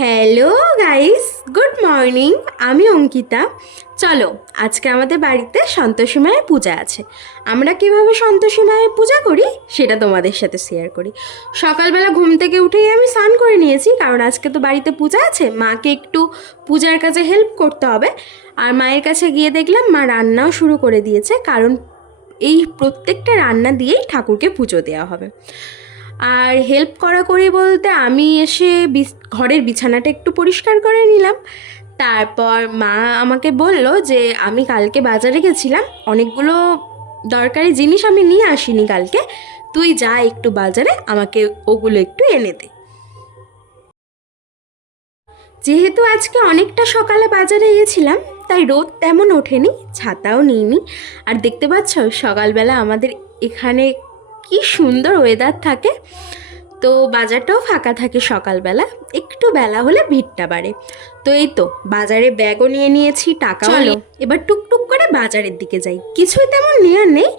Hello guys good morning আমি অঙ্কিতা। চলো, আজকে আমাদের বাড়িতে সন্তোষী মায়ের পূজা আছে। আমরা কীভাবে সন্তোষী মায়ের পূজা করি, সেটা তোমাদের সাথে শেয়ার করি। সকালবেলা ঘুম থেকে উঠেই আমি স্নান করে নিয়েছি, কারণ আজকে তো বাড়িতে পূজা আছে। মাকে একটু পূজার কাজে হেল্প করতে হবে। আর মায়ের কাছে গিয়ে দেখলাম, মা রান্নাও শুরু করে দিয়েছে, কারণ এই প্রত্যেকটা রান্না দিয়েই ঠাকুরকে পুজো দেওয়া হবে। আর হেল্প করা করি বলতে আমি এসে ঘরের বিছানাটা একটু পরিষ্কার করে নিলাম। তারপর মা আমাকে বলল যে, আমি কালকে বাজারে গেছিলাম, অনেকগুলো দরকারি জিনিস আমি নিয়ে আসিনি কালকে। তুই যা একটু বাজারে, আমাকে ওগুলো একটু এনে দে। যেহেতু আজকে অনেকটা সকালে বাজারে গেছিলাম, তাই রোদ তেমন ওঠেনি, ছাতাও নিইনি। আর দেখতে পাচ্ছ, সকালবেলা আমাদের এখানে কি সুন্দর ওয়েদার থাকে। তো বাজারটাও ফাঁকা থাকে সকালবেলা একটু বেলা হলে ভিড়টা বাড়ে। তো এই তো বাজারে ব্যাগও নিয়ে নিয়েছি টাকা হলো এবার টুকটুক করে বাজারের দিকে যাই। কিছুই তেমন নেওয়ার নেই।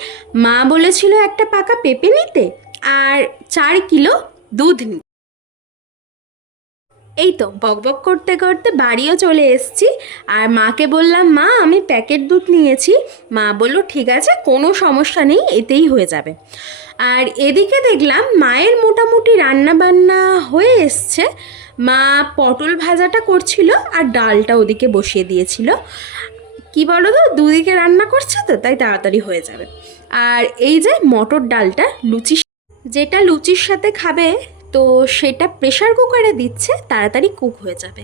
মা বলেছিল একটা পাকা পেঁপে নিতে আর চার কিলো দুধ নিতে। এই তো বকবক করতে করতে বাড়িও চলে এসেছি। আর মাকে বললাম, মা, আমি প্যাকেট দুধ নিয়েছি। মা বলল, ঠিক আছে, কোনো সমস্যা নেই, এতেই হয়ে যাবে। আর এদিকে দেখলাম, মায়ের মোটামুটি রান্না বান্না হয়ে এসছে। মা পটল ভাজাটা করছিল আর ডালটা ওদিকে বসিয়ে দিয়েছিল। কি বলো তো দুদিকে রান্না করছে তো, তাই তাড়াতাড়ি হয়ে যাবে। আর এই যে মটর ডালটা লুচি যেটা লুচির সাথে খাবে তো সেটা প্রেশার কুকারে দিচ্ছে, তাড়াতাড়ি কুক হয়ে যাবে।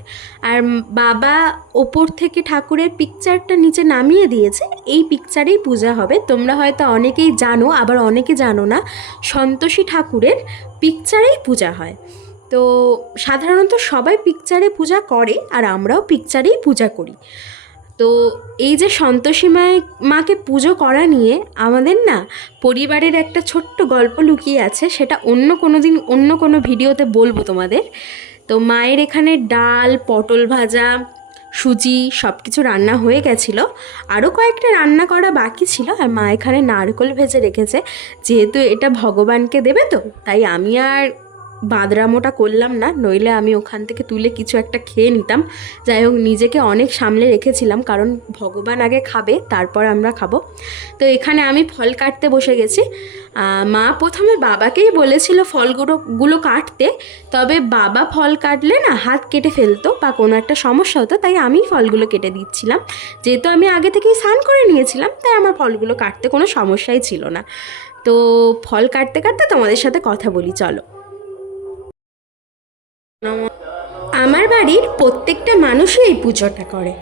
আর বাবা ওপর থেকে ঠাকুরের পিকচারটা নিচে নামিয়ে দিয়েছে, এই পিকচারেই পূজা হবে। তোমরা হয়তো অনেকেই জানো, আবার অনেকে জানো না, সন্তোষী ঠাকুরের পিকচারেই পূজা হয়। তো সাধারণত সবাই পিকচারে পূজা করে, আর আমরাও পিকচারেই পূজা করি। তো এই যে সন্তোষী মায়, মাকে পুজো করা নিয়ে আমাদের না পরিবারের একটা ছোট্ট গল্প লুকিয়ে আছে, সেটা অন্য কোনো দিন, অন্য কোনো ভিডিওতে বলব তোমাদের। তো মায়ের এখানে ডাল, পটল ভাজা, সুজি সব কিছু রান্না হয়ে গেছিল। আরও কয়েকটা রান্না করা বাকি ছিল, আর মা এখানে নারকোল ভেজে রেখেছে। যেহেতু এটা ভগবানকে দেবে তো, তাই আমি আর বাদরামোটা করলাম না, নইলে আমি ওখান থেকে তুলে কিছু একটা খেয়ে নিতাম। যাই হোক, নিজেকে অনেক সামলে রেখেছিলাম, কারণ ভগবান আগে খাবে, তারপর আমরা খাব। তো এখানে আমি ফল কাটতে বসে গেছি। মা প্রথমে বাবাকেই বলেছিল ফলগুলো, গুলো কাটতে, তবে বাবা ফল কাটলে না হাত কেটে ফেলতো বা কোনো একটা সমস্যা হতো, তাই আমি ফলগুলো কেটে দিচ্ছিলাম। যেহেতু আমি আগে থেকেই স্নান করে নিয়েছিলাম, তাই আমার ফলগুলো কাটতে কোনো সমস্যাই ছিল না। তো ফল কাটতে কাটতে তোমাদের সাথে কথা বলি, চলো। আমার বাড়ির প্রত্যেকটা মানুষই এই পুজোটা করে।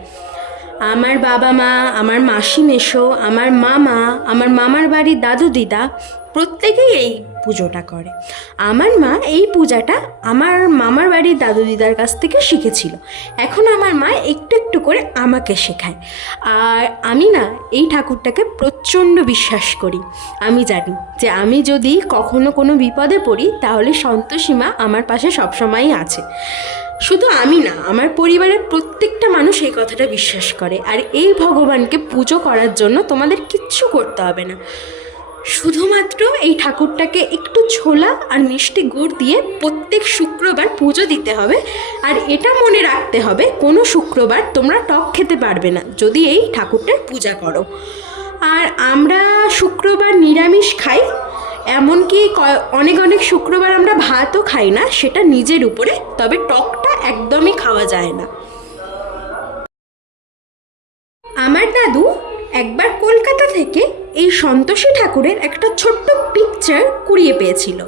আমার বাবা মা, আমার মাসি মেশো আমার মামা, আমার মামার বাড়ির দাদু দিদা প্রত্যেকেই এই পুজোটা করে। আমার মা এই পূজাটা আমার মামার বাড়ির দাদু দিদার কাছ থেকে শিখেছিল। এখন আমার মা একটু একটু করে আমাকে শেখায়। আর আমি না এই ঠাকুরটাকে প্রচণ্ড বিশ্বাস করি। আমি জানি যে আমি যদি কখনো কোনো বিপদে পড়ি, তাহলে সন্তোষী মা আমার পাশে সবসময়ই আছে। শুধু আমি না, আমার পরিবারের প্রত্যেকটা মানুষ এই কথাটা বিশ্বাস করে। আর এই ভগবানকে পুজো করার জন্য তোমাদের কিচ্ছু করতে হবে না। শুধুমাত্র এই ঠাকুরটাকে একটু ছোলা আর মিষ্টি গুড় দিয়ে প্রত্যেক শুক্রবার পুজো দিতে হবে। আর এটা মনে রাখতে হবে, কোনো শুক্রবার তোমরা টক খেতে পারবে না, যদি এই ঠাকুরটার পূজা করো। আর আমরা শুক্রবার নিরামিষ খাই এমনকি অনেক অনেক শুক্রবার আমরা ভাতও খাই না, সেটা নিজের উপরে, তবে টকটা একদমই খাওয়া যায় না। আমার দাদু একবার কলকাতা থেকে এই সন্তোষী ঠাকুরের একটা ছোট্ট পিকচার কুড়িয়ে পেয়েছিল।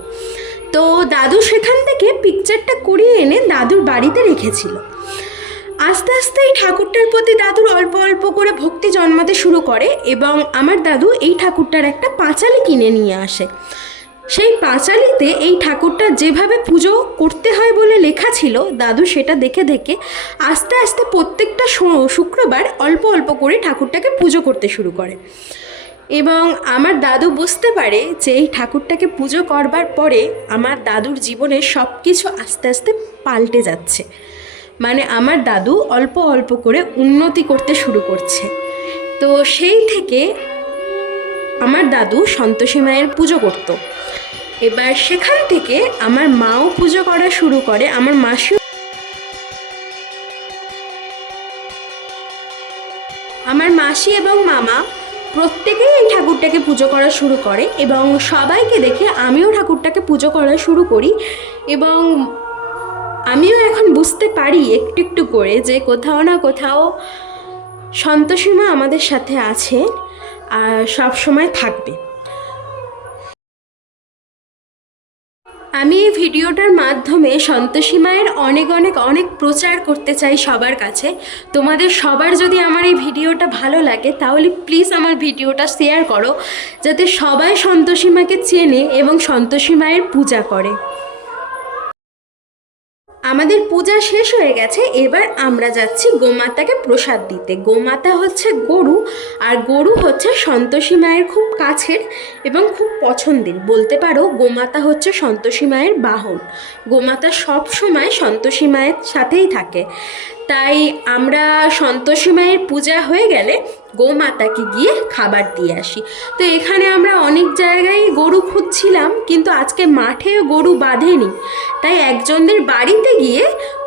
তো দাদু সেখান থেকে পিকচারটা কুড়িয়ে এনে দাদুর বাড়িতে রেখেছিল। আস্তে আস্তে এই ঠাকুরটার প্রতি দাদুর অল্প অল্প করে ভক্তি জন্মাতে শুরু করে এবং আমার দাদু এই ঠাকুরটার একটা পাঁচালি কিনে নিয়ে আসে। সেই পাঁচালিতে এই ঠাকুরটা যেভাবে পুজো করতে হয় বলে লেখা ছিল, দাদু সেটা দেখে দেখে আস্তে আস্তে প্রত্যেকটা শুক্রবার অল্প অল্প করে ঠাকুরটাকে পুজো করতে শুরু করে। এবং আমার দাদু বুঝতে পারে যে এই ঠাকুরটাকে পুজো করবার পরে আমার দাদুর জীবনে সব কিছু আস্তে আস্তে পাল্টে যাচ্ছে। মানে আমার দাদু অল্প অল্প করে উন্নতি করতে শুরু করছে তো সেই থেকে আমার দাদু সন্তোষী মায়ের পুজো করত। এবার সেখান থেকে আমার মাও পুজো করা শুরু করে, আমার মাসিও আমার মাসি এবং মামা প্রত্যেকেই এই ঠাকুরটাকে পুজো করা শুরু করে এবং সবাইকে দেখে আমিও ঠাকুরটাকে পুজো করা শুরু করি এবং আমিও এখন বুঝতে পারি একটু একটু করে যে কোথাও না কোথাও সন্তোষীমা আমাদের সাথে আছে আর সব সময় থাকবে। আমি এই ভিডিওটার মাধ্যমে সন্তোষী মায়ের অনেক অনেক অনেক প্রচার করতে চাই সবার কাছে। তোমাদের সবার যদি আমার এই ভিডিওটা ভালো লাগে, তাহলে প্লিজ আমার ভিডিওটা শেয়ার করো, যাতে সবাই সন্তোষী মাকে চেনে এবং সন্তোষী মায়ের পূজা করে। আমাদের পূজা শেষ হয়ে গেছে, এবার আমরা যাচ্ছি গোমাতাকে প্রসাদ দিতে। গোমাতা হচ্ছে গরু, আর গরু হচ্ছে সন্তোষী মায়ের খুব কাছের এবং খুব পছন্দের। বলতে পারো, গোমাতা হচ্ছে সন্তোষী মায়ের বাহন। গোমাতা সব সময় সন্তোষী মায়ের সাথেই থাকে। তাই আমরা সন্তোষী মায়ের পূজা হয়ে গেলে গোমাতাকে গিয়ে খাবার দিয়ে আসি। তো এখানে আমরা অনেক জায়গায় গরু খুঁজছিলাম, কিন্তু আজকে মাঠেও গরু বাঁধেনি। তাই একজনদের বাড়িতে গিয়ে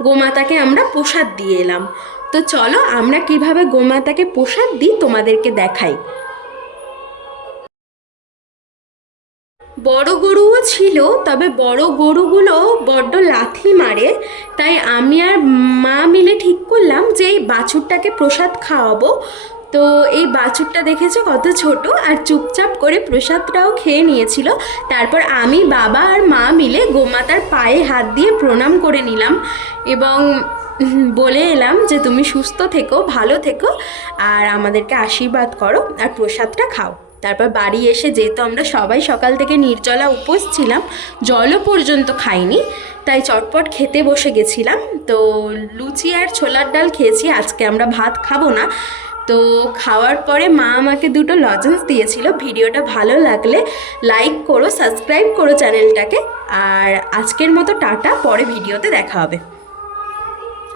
গোমাতাকে আমরা প্রসাদ দিয়ে এলাম। তো চলো আমরা কীভাবে গোমাতাকে প্রসাদ দিই তোমাদেরকে দেখাই। বড় গরুও ছিল, তবে বড় গরুগুলো বড্ড লাথি মারে। তাই আমি আর মা মিলে ঠিক করলাম যে এই বাছুরটাকে প্রসাদ খাওয়াবো। তো এই বাছুরটা দেখেছ কত ছোট? আর চুপচাপ করে প্রসাদটাও খেয়ে নিয়েছিল। তারপর আমি, বাবা আর মা মিলে গোমাতার পায়ে হাত দিয়ে প্রণাম করে নিলাম এবং বলে এলাম যে তুমি সুস্থ থেকো, ভালো থেকো, আর আমাদেরকে আশীর্বাদ করো, আর প্রসাদটা খাও। তারপর বাড়ি এসে যেহেতু আমরা সবাই সকাল থেকে নির্জলা উপোস ছিলাম, জলও পর্যন্ত খাইনি, তাই চটপট খেতে বসে গেছিলাম। তো লুচি আর ছোলার ডাল খেয়েছি, আজকে আমরা ভাত খাব না। তো খাওয়ার পরে মা আমাকে দুটো লজেন্স দিয়েছিল, ভিডিওটা ভালো লাগলে লাইক করো সাবস্ক্রাইব করো চ্যানেলটাকে। আর আজকের মতো টাটা, পরে ভিডিওতে দেখা হবে।